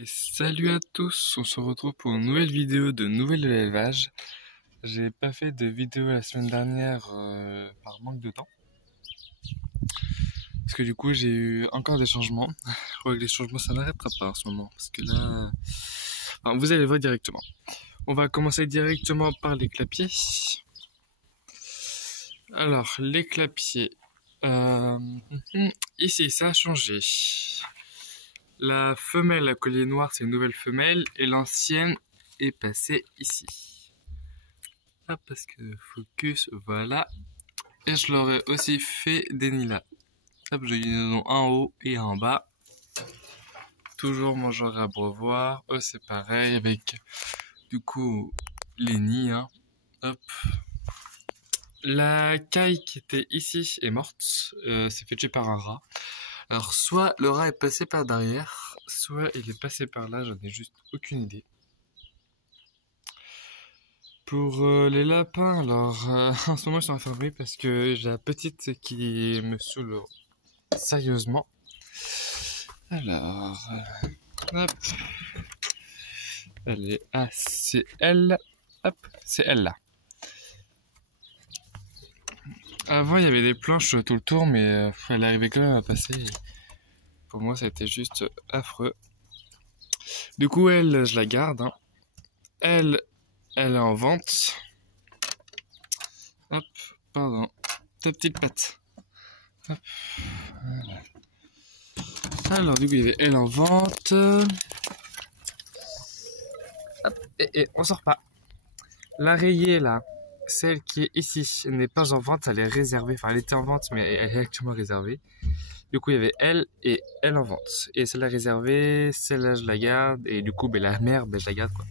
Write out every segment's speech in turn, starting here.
Et salut à tous, on se retrouve pour une nouvelle vidéo de nouvelles de l'élevage. J'ai pas fait de vidéo la semaine dernière par manque de temps. Parce que du coup j'ai eu encore des changements. Je crois que les changements ça n'arrêtera pas en ce moment. Parce que là... Enfin, vous allez voir directement. On va commencer directement par les clapiers. Alors, les clapiers. Ici, ça a changé. La femelle à collier noir, c'est une nouvelle femelle. Et l'ancienne est passée ici. Hop, parce que focus, voilà. Et je leur ai aussi fait des nids là. Hop, j'ai un en haut et un en bas. Toujours mangeur à abreuvoir. Eux, c'est pareil avec, du coup, les nids. Hein. Hop. La caille qui était ici est morte. C'est fait tuer par un rat. Alors, soit le rat est passé par derrière, soit il est passé par là. J'en ai juste aucune idée. Pour les lapins, alors en ce moment ils sont enfermés parce que j'ai la petite qui me saoule sérieusement. Alors, hop, elle est c'est elle, hop, c'est elle là. Avant il y avait des planches tout le tour, mais elle arrivait quand même à passer. Pour moi, ça a été juste affreux. Du coup, elle, je la garde. Hein. Elle est en vente. Hop, pardon. Ta petite patte. Hop, voilà. Alors, du coup, il y avait elle en vente. Hop, et on sort pas. La rayée, là, celle qui est ici, n'est pas en vente, elle est réservée. Enfin, elle était en vente, mais elle est actuellement réservée. Du coup, il y avait elle et elle en vente. Et celle-là réservée, celle-là, je la garde. Et du coup, ben, la mère, ben, je la garde, quoi.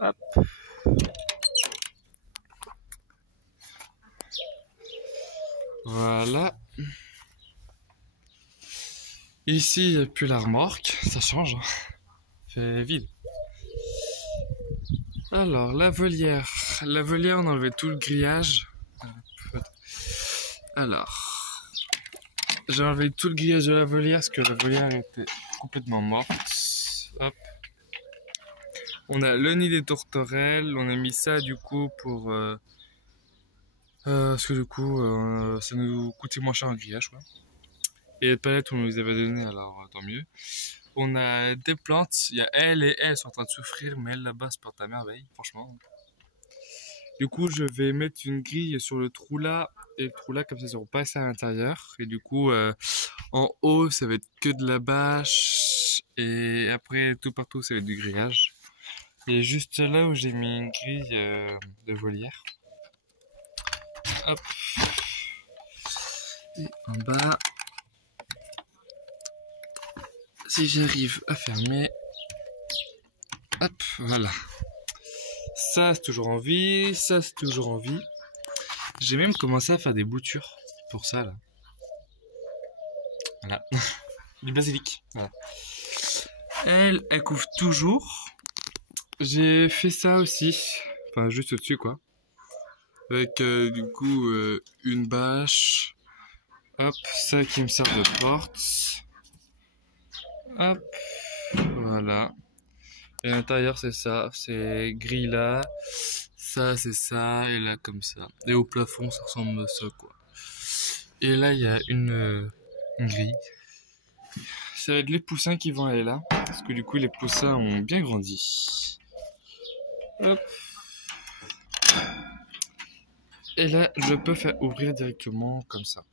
Hop. Voilà. Ici, il n'y a plus la remorque. Ça change. Hein. C'est vide. Alors, la volière. La volière, on a enlevé tout le grillage. Alors, j'ai enlevé tout le grillage de la volière parce que la volière était complètement morte. Hop. On a le nid des tourterelles. On a mis ça du coup pour... parce que du coup, ça nous coûtait moins cher en grillage. Quoi. Et les palettes, on nous les avait données, alors tant mieux. On a des plantes. Il y a elle et elle sont en train de souffrir, mais elle là-bas se porte à merveille, franchement. Du coup, je vais mettre une grille sur le trou là, et le trou là, comme ça, ils vont passer à l'intérieur. Et du coup, en haut, ça va être que de la bâche, et après, tout partout, ça va être du grillage. Et juste là où j'ai mis une grille de volière. Hop. Et en bas, si j'arrive à fermer, hop, voilà. Ça, c'est toujours en vie. Ça, c'est toujours en vie. J'ai même commencé à faire des boutures pour ça, là. Voilà. Du basilic. Voilà. Elle couvre toujours. J'ai fait ça aussi. Enfin, juste au-dessus, quoi. Avec, du coup, une bâche. Hop, ça qui me sert de porte. Hop. Voilà. Et à l'intérieur, c'est ça. C'est gris là. Ça, c'est ça. Et là, comme ça. Et au plafond, ça ressemble à ça, quoi. Et là, il y a une grille. Ça va être les poussins qui vont aller là. Parce que du coup, les poussins ont bien grandi. Hop. Et là, je peux faire ouvrir directement comme ça.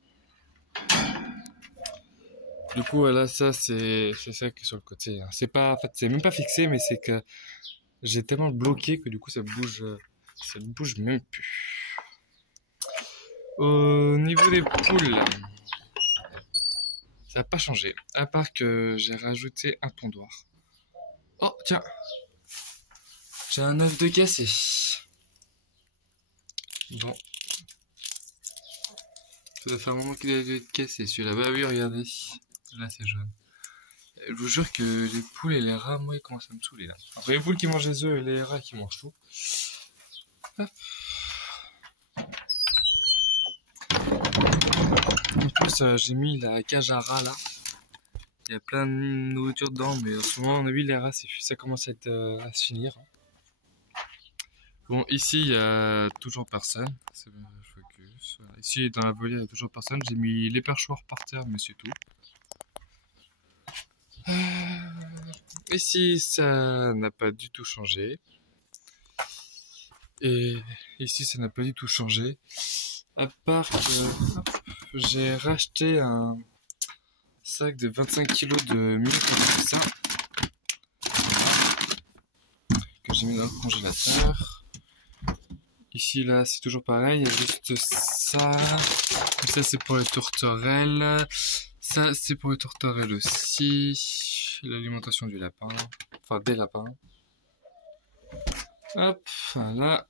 Du coup, voilà, ça, c'est ça qui est sur le côté. Hein. C'est pas, en fait, c'est même pas fixé, mais c'est que j'ai tellement bloqué que du coup, ça ne bouge même plus. Au niveau des poules, ça n'a pas changé. À part que j'ai rajouté un pondoir. Oh, tiens. J'ai un œuf de cassé. Bon. Ça doit faire un moment qu'il a été cassé, celui-là. Bah oui, regardez. Là, c'est jaune. Je vous jure que les poules et les rats, moi, ils commencent à me saouler, là. Après, les poules qui mangent les œufs et les rats qui mangent tout. Hop. En plus, j'ai mis la cage à rats, là. Il y a plein de nourriture dedans, mais en ce moment, on a vu les rats, ça commence à se finir. Bon, ici, il y a toujours personne. C'est bon, focus. Voilà. Ici, dans la volière, il y a toujours personne. J'ai mis les perchoirs par terre, mais c'est tout. Ici, ça n'a pas du tout changé. Et ici, ça n'a pas du tout changé. À part que j'ai racheté un sac de 25 kg de mini ça que j'ai mis dans le congélateur. Ici, là, c'est toujours pareil. Il y a juste ça. Ça, c'est pour les tourterelles. Ça, c'est pour les tourterelles aussi. L'alimentation du lapin. Enfin, des lapins. Hop, voilà.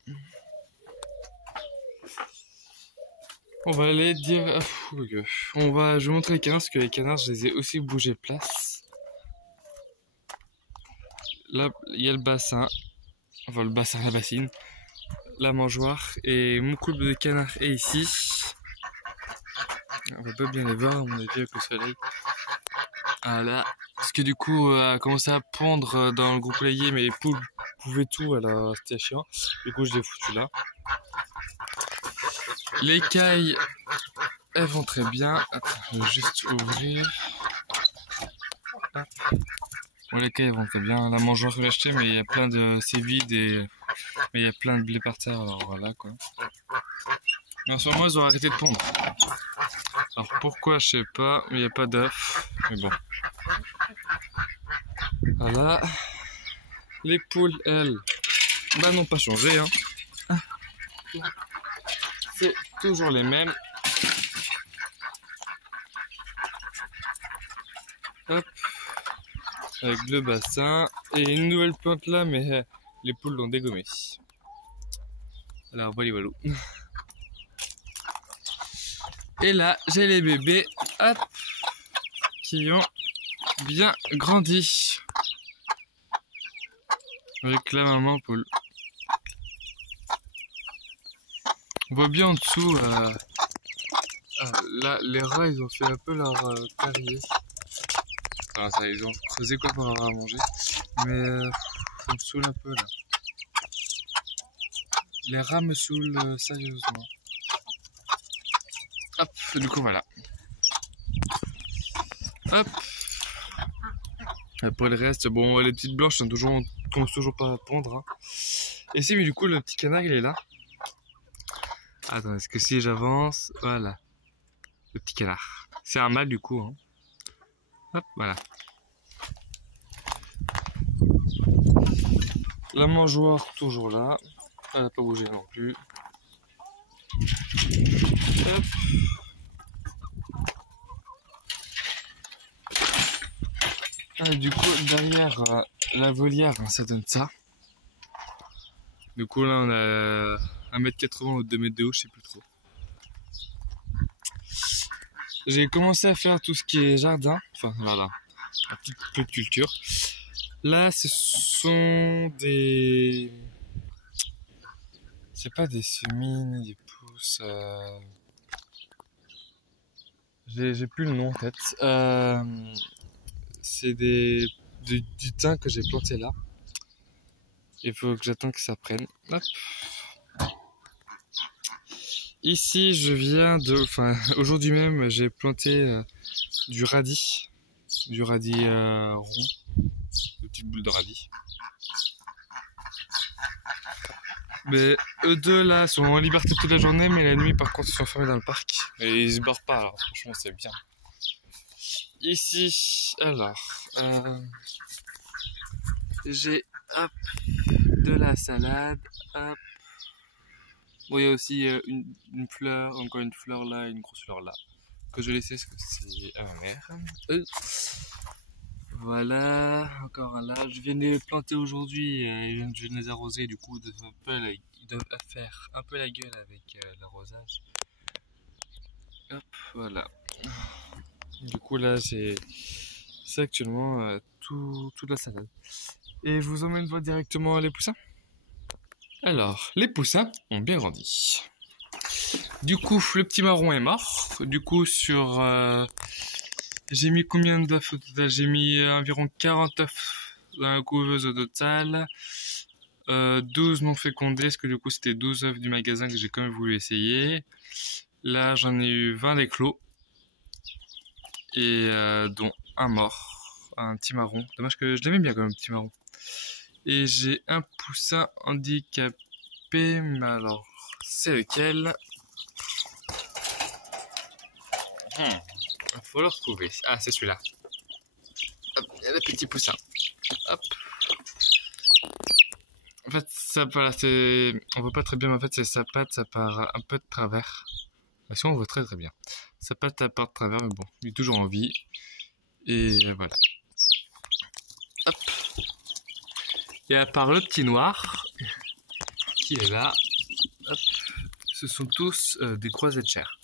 On va aller dire... je vais montrer les canards, parce que les canards, je les ai aussi bougé place. Là, il y a le bassin. Enfin, le bassin, la bassine. La mangeoire. Et mon couple de canards est ici. On va pas bien les voir, à mon avis, avec le soleil. Voilà. Parce que du coup, a commencé à pondre dans le gros poulailler, mais les poules pouvaient tout, alors c'était chiant. Du coup, je l'ai foutu là. Les cailles, elles vont très bien. Attends, je vais juste ouvrir. Hop. Bon, les cailles vont très bien. La mangeoire que j'ai acheté, mais il y a plein de... C'est vide et... Mais il y a plein de blé par terre, alors voilà quoi. Mais en ce moment, ils ont arrêté de pondre. Alors pourquoi, je sais pas, mais il n'y a pas d'œufs. Mais bon. Voilà. Les poules, elles, bah n'ont pas changé, hein. C'est toujours les mêmes. Hop. Avec le bassin. Et une nouvelle plante là, mais les poules l'ont dégommé. Alors voilà, voilà. Et là, j'ai les bébés, hop, qui ont bien grandi. Avec la maman poule. On voit bien en dessous, là, les rats, ils ont fait un peu leur terrier. Enfin, ça, ils ont creusé quoi pour avoir à manger. Mais ça me saoule un peu là. Les rats me saoulent sérieusement. Hop, du coup voilà. Hop. Et pour le reste, bon, les petites blanches commencent toujours pas à pondre. Hein. Et si, mais du coup, le petit canard, il est là. Attends, est-ce que si j'avance, voilà. Le petit canard. C'est un mâle du coup. Hein. Hop, voilà. La mangeoire, toujours là. Elle n'a pas bougé non plus. Hop. Ah, du coup, derrière la volière, ça donne ça. Du coup, là, on a 1m80 ou 2 mètres de haut, je sais plus trop. J'ai commencé à faire tout ce qui est jardin. Enfin, voilà. Un petit peu de culture. Là, ce sont des... C'est pas des semis, ni des pousses. J'ai plus le nom en fait. C'est du thym que j'ai planté là. Il faut que j'attende que ça prenne. Hop. Ici, je viens de... Enfin, aujourd'hui même, j'ai planté du radis. Du radis rond. Une petite boule de radis. Mais eux deux là sont en liberté toute la journée, mais la nuit par contre ils sont enfermés dans le parc. Et ils se barrent pas, alors franchement c'est bien. Ici, alors, j'ai hop, de la salade, hop. Bon, il y a aussi une fleur, encore une fleur là, une grosse fleur là, que je laissais parce que c'est à ma mère. Voilà, encore un là. Je viens de les planter aujourd'hui, je viens de les arroser, du coup ils doivent faire un peu la gueule avec l'arrosage. Hop, voilà. Du coup là c'est actuellement toute la salade. Et je vous emmène voir directement les poussins. Alors, les poussins ont bien grandi. Du coup, le petit marron est mort. Du coup, sur J'ai mis combien d'œufs au total? J'ai mis environ 40 œufs dans la couveuse au total. 12 non fécondés, parce que du coup c'était 12 œufs du magasin que j'ai quand même voulu essayer. Là j'en ai eu 20 d'éclos. Et dont un mort, un petit marron. Dommage que je l'aimais bien quand même, petit marron. Et j'ai un poussin handicapé, mais alors c'est lequel? Il faut le retrouver. Ah, c'est celui-là. Hop, il y a le petit poussin. Hop. En fait, ça, voilà, on voit pas très bien, mais en fait, c'est sa patte, ça part un peu de travers. Si on voit très très bien. Sa patte, ça part de travers, mais bon, il est toujours en vie. Et voilà. Hop. Et à part le petit noir, qui est là, hop, ce sont tous des croisés de chair.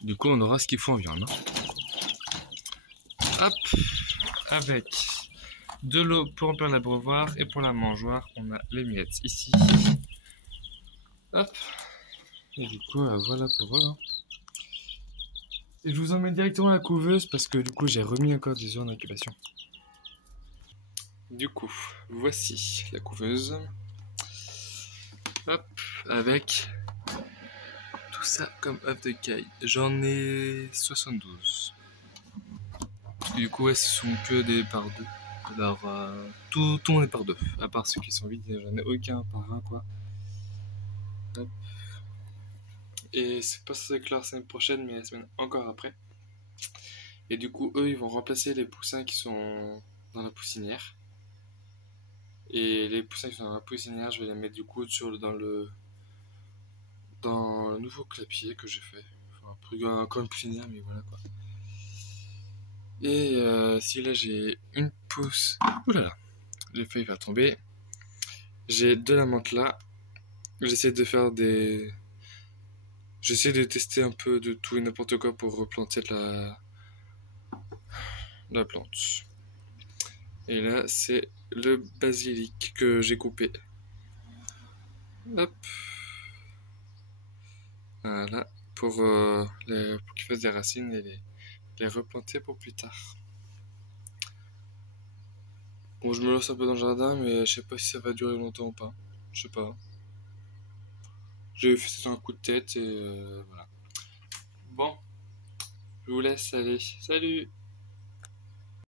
Du coup, on aura ce qu'il faut en viande. Hein. Hop, avec de l'eau pour remplir l'abreuvoir et pour la mangeoire, on a les miettes ici. Hop, et du coup, voilà pour voilà. Et je vous emmène directement à la couveuse parce que du coup, j'ai remis encore des œufs en incubation. Du coup, voici la couveuse. Hop, avec tout ça comme œuf de caille. J'en ai 72. Et du coup, ouais, ce sont que des par deux. Alors, tout le monde est par deux. À part ceux qui sont vides, j'en ai aucun par un, quoi. Hop. Et c'est pas censé que la semaine prochaine, mais la semaine encore après. Et du coup, eux, ils vont remplacer les poussins qui sont dans la poussinière. Et les poussins qui sont dans la poussinière, je vais les mettre du coup dans le nouveau clapier que j'ai fait. Enfin, encore une poussinière, mais voilà quoi. Et si là j'ai une pousse. Oulala, j'ai failli faire tomber. J'ai de la menthe là. J'essaie de faire des. J'essaie de tester un peu de tout et n'importe quoi pour replanter la plante. Et là, c'est le basilic que j'ai coupé. Hop. Voilà. Pour qu'il fasse des racines et les replanter pour plus tard. Bon, je me lance un peu dans le jardin, mais je sais pas si ça va durer longtemps ou pas. Je sais pas. J'ai fait ça un coup de tête et voilà. Bon, je vous laisse, allez. Salut!